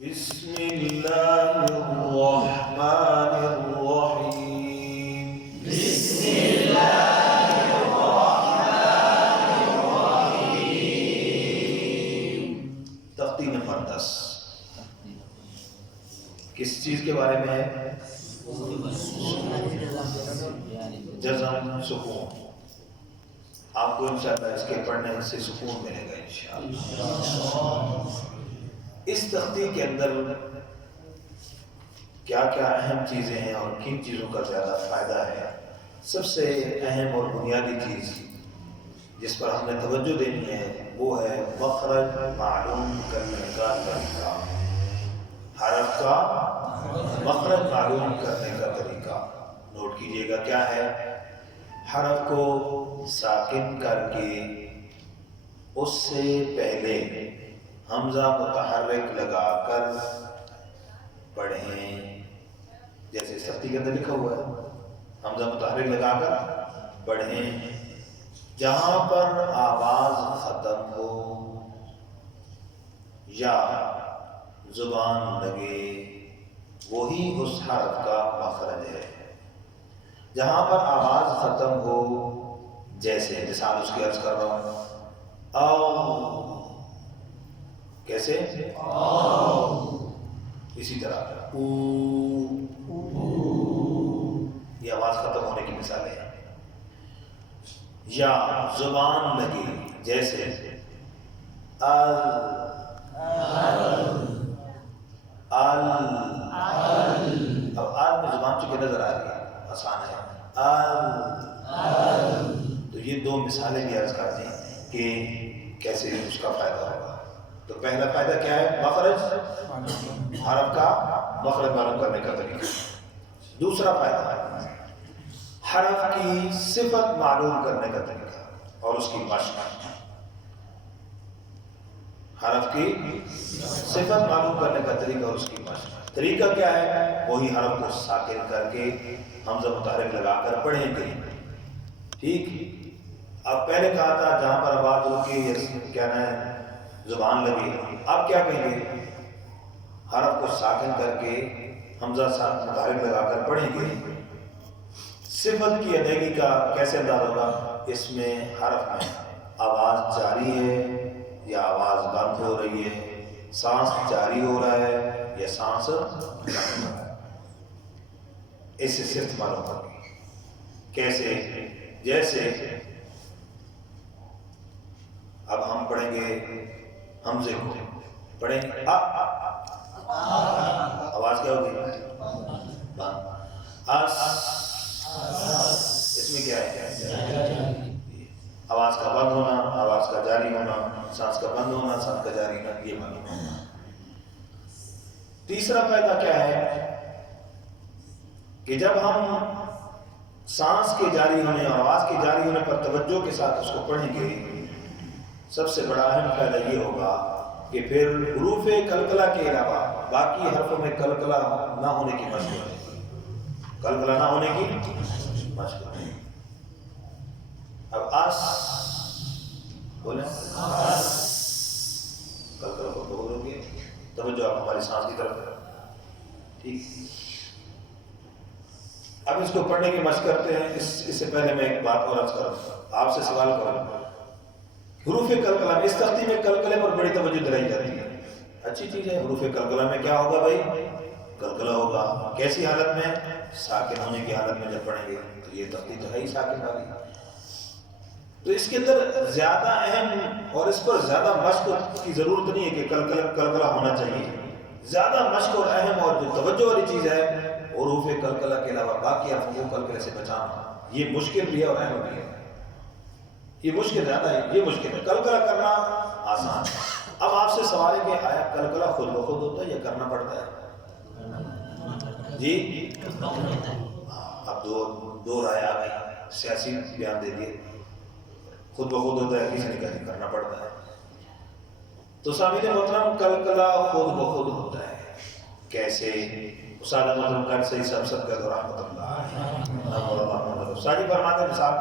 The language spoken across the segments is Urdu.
بسم اللہ الرحمن الرحیم بسم اللہ الرحمن الرحیم۔ تختی نمبر 10 کس چیز کے بارے میں ہے؟ جزم سکون۔ آپ کو انشاءاللہ اس کے پڑھنے سے سکون ملے گا انشاءاللہ۔ اس تختی کے اندر کیا کیا اہم چیزیں ہیں اور کن چیزوں کا زیادہ فائدہ ہے؟ سب سے اہم اور بنیادی چیز جس پر ہم نے توجہ دینی ہے وہ ہے مخرج معلوم کرنے کا طریقہ۔ حرف کا مخرج معلوم کرنے کا طریقہ نوٹ کیجئے گا کیا ہے؟ حرف کو ساکن کر کے اس سے پہلے حمزہ متحرک لگا کر پڑھیں، جیسے سختی کے اندر لکھا ہوا ہے حمزہ متحرک لگا کر پڑھیں۔ جہاں پر آواز ختم ہو یا زبان لگے وہی اس حرف کا مخرج ہے۔ جہاں پر آواز ختم ہو، جیسے مثال اس کی عرض کر رہا ہوں، او کیسے؟ اسی طرح او، یہ آواز ختم ہونے کی مثالیں ہیں۔ یا زبان لگے، جیسے ال اب میں زبان چکے نظر آ رہی ہے، آسان ہے تو یہ دو مثالیں بھی عرض کرتے ہیں کہ کیسے اس کا فائدہ ہوگا۔ تو پہلا فائدہ کیا ہے؟ مخرج، حرف کا مخرج معلوم کرنے کا طریقہ۔ دوسرا فائدہ حرف کی صفت معلوم کرنے کا طریقہ اور اس کی مشق۔ حرف کی صفت معلوم کرنے کا طریقہ اور اس کی مشق۔ طریقہ کیا ہے؟ وہی حرف کو ساکن کر کے حمزہ متحرک لگا کر پڑھیں گے، ٹھیک؟ اب پہلے کہا تھا جہاں پر آواز رکے کیا نا ہے زبان لگے، اب کیا کہیں گے؟ حرف کو ساکن کر کے حمزہ متحرک لگا کر پڑھیں گے۔ صفت کی ادائیگی کا کیسے انداز ہوگا؟ اس میں حرف میں آواز جاری ہے یا آواز بند ہو رہی ہے، سانس جاری ہو رہا ہے یا سانس بند ہو رہا ہے، اس سے صفت معلوم ہوگی۔ کیسے؟ جیسے اب ہم پڑھیں گے حمزے کو، پڑھیں گے آواز کیا ہوگی؟ بند۔ اس میں کیا ہے؟ آواز کا بند ہونا، آواز کا جاری ہونا، سانس کا بند ہونا، سانس کا جاری ہونا، یہ معلوم ہونا۔ تیسرا فائدہ کیا ہے کہ جب ہم سانس کے جاری ہونے اور آواز کے جاری ہونے پر توجہ کے ساتھ اس کو پڑھیں گے، سب سے بڑا اہم فائدہ یہ ہوگا کہ پھر حروف کلکلہ کے علاوہ باقی حرفوں میں کلکلہ نہ ہونے کی مشق ہے، کلکلہ نہ ہونے کی مشق ہے۔ اب آس بولیں، کلکلہ کو بولو گے، توجہ آپ ہماری سانس کی طرف ہے، ٹھیک؟ اب اس کو پڑھنے کی مشق کرتے ہیں۔ اس سے پہلے میں ایک بات اور عرض کروں، آپ سے سوال کروں، حروف کلکلہ میں اس تختی میں کلکلے پر بڑی توجہ دلائی جاتی ہے، اچھی چیز ہے۔ حروف کلکلہ میں کیا ہوگا بھائی؟ کلکلہ ہوگا۔ کیسی حالت میں؟ ساکن ہونے کی حالت میں جب پڑھیں گے، تو یہ تختی تو ہے ہی ساکن والی۔ تو اس کے اندر زیادہ اہم اور اس پر زیادہ مشق کی ضرورت نہیں ہے کہ کلکلہ ہونا چاہیے۔ زیادہ مشق اور اہم اور جو توجہ والی چیز ہے حروف کلکلہ کے علاوہ باقی حرفوں کو کلکلے سے بچانا، یہ مشکل بھی ہے اور اہم بھی ہے۔ یہ مشکل زیادہ ہے، یہ مشکل ہے، کلکلہ کرنا آسان ہے۔ اب آپ سے سوال ہے کہ آیا کلکلہ خود بخود ہوتا ہے یا کرنا پڑتا ہے؟ جی اب دو رائے آ گئی، سیاسی بیان دے دیے، خود بخود ہوتا ہے، کسی نے کہا کرنا پڑتا ہے۔ تو سامعین محترم، کلکلہ خود بخود ہوتا ہے، کیسے؟ استاد محترم کر صحیح سب کا رحمت اللہ ساجی فرماتے ہیں، مثال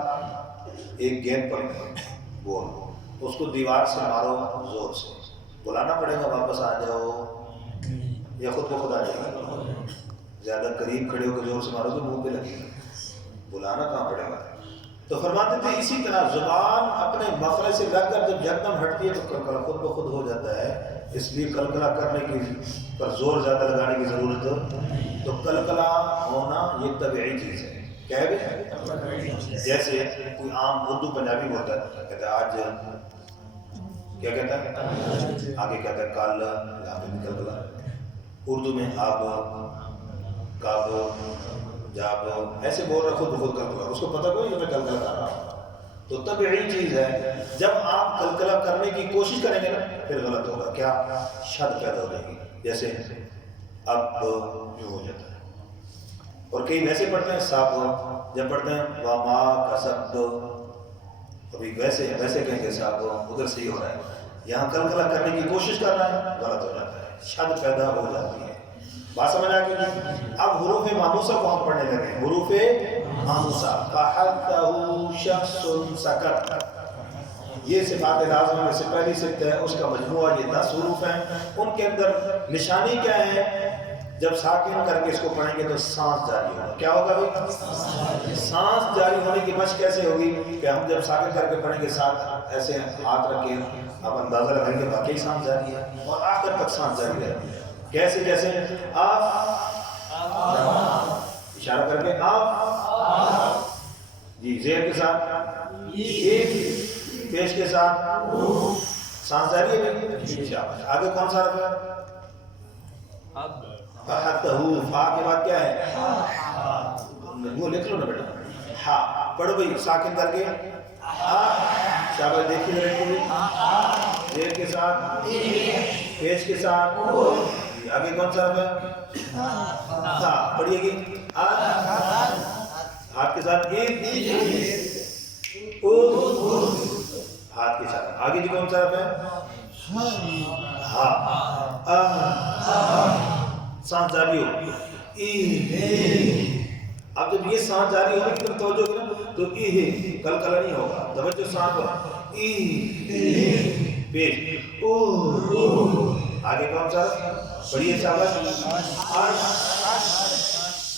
ایک گیند پر بول، اس کو دیوار سے مارو زور سے، بلانا پڑے گا واپس آ جاؤ، یا خود بخود آ جائے گا؟ زیادہ قریب کھڑے ہو کے زور سے مارو گے منہ پہ لگے گا، بلانا کہاں پڑے گا؟ تو فرماتے تھے اسی طرح زبان اپنے مخرج سے لگ کر جب یکدم ہٹتی ہے تو کلکلا خود بخود ہو جاتا ہے، اس لیے کلکلا کرنے کی پر زور زیادہ لگانے کی ضرورت ہو تو کلکلا ہونا یہ طبیعی چیز ہے. کیا ہے؟ جیسے کوئی عام اردو پنجابی بولتا ہے، کہتا ہے آج، کیا کہتا ہے؟ آگے کہتا ہے کل، یہاں پہ بھی کلکلا. اردو میں آپ، کب، جب ایسے بول رہا خود بخود کلکلا، اس کو پتہ کوئی میں کلکلا کر رہا ہوں. تو طبیعی چیز ہے، جب آپ کلکلا کرنے کی کوشش کریں گے نا پھر غلط ہوگا. کیا؟ شد پیدا ہو جائے گی. جیسے اب یوں ہو جاتا ہے. اور کئی ویسے پڑھتے ہیں سب، جب پڑھتے ہیں وما کسبت، ابھی ویسے کہیں گے صاحب ادھر سے ہی ہو رہا ہے، یہاں کلکلا کرنے کی کوشش کر رہا ہے غلط ہو جاتا ہے، شد پیدا ہو جاتی ہے. بات سمجھ آ گئی؟ اب حروف ماموسہ کو ہم پڑھنے لگے. حروف ماموسہ، فحلتہ شخص سکت، یہ صفات لازمہ میں سے پہلی صفت ہے، اس کا مجموعہ یہ 10 حروف ہیں. ان کے اندر نشانی کیا ہے؟ جب ساکن کر کے اس کو پڑھیں گے تو سانس جاری ہوگا. کیا ہوگا بھائی؟ سانس جاری ہونے کی مشق کیسے ہوگی کہ ہم جب ساکن کر کے پڑھیں گے ساتھ ایسے ہاتھ رکھ کے اب اندازہ لگائیں گے واقعی سانس جاری ہے اور آخر تک سانس جاری ہے. کیسے؟ جیسے آپ اشارہ کر کے آپ جی، زیر کے ساتھ، پیش کے ساتھ سانس جاری ہے. آگے کون سا رکھا؟ فا کے بعد کیا ہے؟ وہ لکھ لو نا بیٹا. ہاں پڑھو بھائی، ساکن کر کے شاباش، دیکھیے زیر کے ساتھ، پیش کے ساتھ. آگے کون سا ہے؟ پڑھیے گی. ہاتھ کے ساتھ، ہاتھ کے ساتھ. آگے جی کون سا ہے؟ ہاں، سانس جاری ہو. اب جب یہ سانس جاری ہوگی تو توجہ کرنا تو کلکلا نہیں ہوگا. توجہ سانس پر، پیش، آگے کون سا؟ پڑھیے شاباش.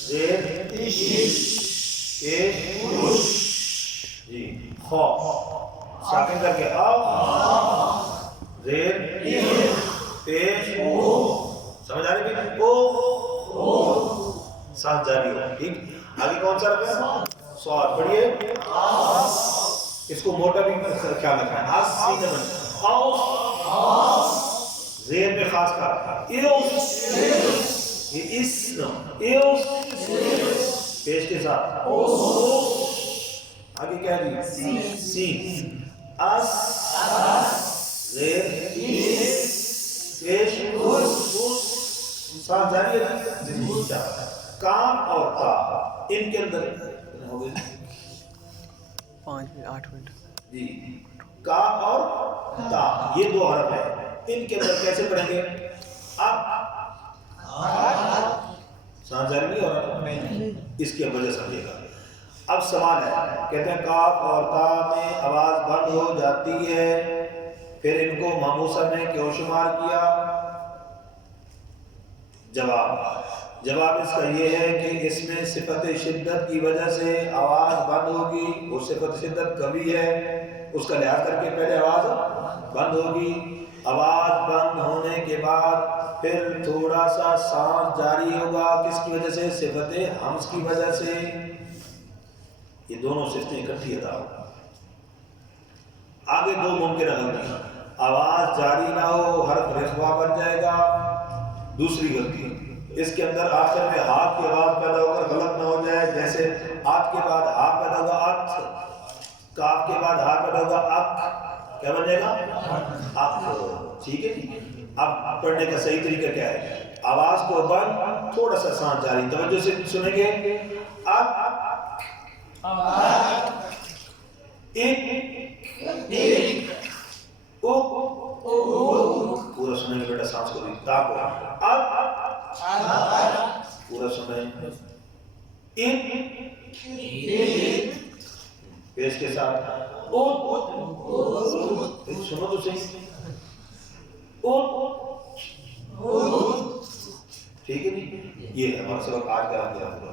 زیر، پیش، جی، خو ساکن کر کے آؤ، زیر، پیش، سمجھ آ رہی ہے؟ سانس جاری ہو. ٹھیک. آگے کون سا رکھا ہے؟ سواد. پڑھیے، اس کو موٹا بھی خیال رکھنا ہے. زیر میں خاص کر پیش کے ساتھ. آگے کیا ہے؟ سین، اس، زیر، پیش، سانس جاری ہے. کام اور تا، ان کے اندر ہو گئے 5 منٹ 8 منٹ جی. کا اور تا یہ 2 حرف ہیں. ان کے اندر کیسے پڑھیں گے؟ اب سانس جاری نہیں ہو رہا، اس کی وجہ سمجھے گا. اب سوال ہے، کہتے ہیں کاف اور تا میں آواز بند ہو جاتی ہے، پھر ان کو ماموسہ میں کیوں شمار کیا؟ جواب اس کا یہ ہے کہ اس میں صفت شدت کی وجہ سے آواز بند ہوگی. وہ صفت شدت کبھی ہے، اس کا لحاظ کر کے پہلے آواز بند ہوگی. آواز بند ہونے کے بعد پھر تھوڑا سا سانس جاری ہوگا. کس کی وجہ سے؟ صفت حمز کی وجہ سے. یہ دونوں صفتیں اکٹھی ادا ہوگی. آگے 2 ممکنہ غلطی، آواز جاری نہ ہو، حرف رخوا بن جائے گا. دوسری غلطی، اس کے اندر آخر میں ہاتھ کی آواز پیدا ہو کر غلط نہ ہو جائے. جیسے آت کے بعد ہا پیدا ہوگا ات، کاف کے بعد ہا پیدا ہوگا اک، کیا بن جائے گا؟ اک. ٹھیک ہے. اب پڑھنے کا صحیح طریقہ کیا ہے؟ آواز کو بند، تھوڑا سا سانس جاری. توجہ سے سنیں گے. اک، ایک، پورا سنیں گے بیٹا. سانس کو بھی تا کو پورا سنیں. پیش کے ساتھ سنو تو صحیح. ٹھیک ہے نہیں؟ یہ ہے ہمارا سبق آج کا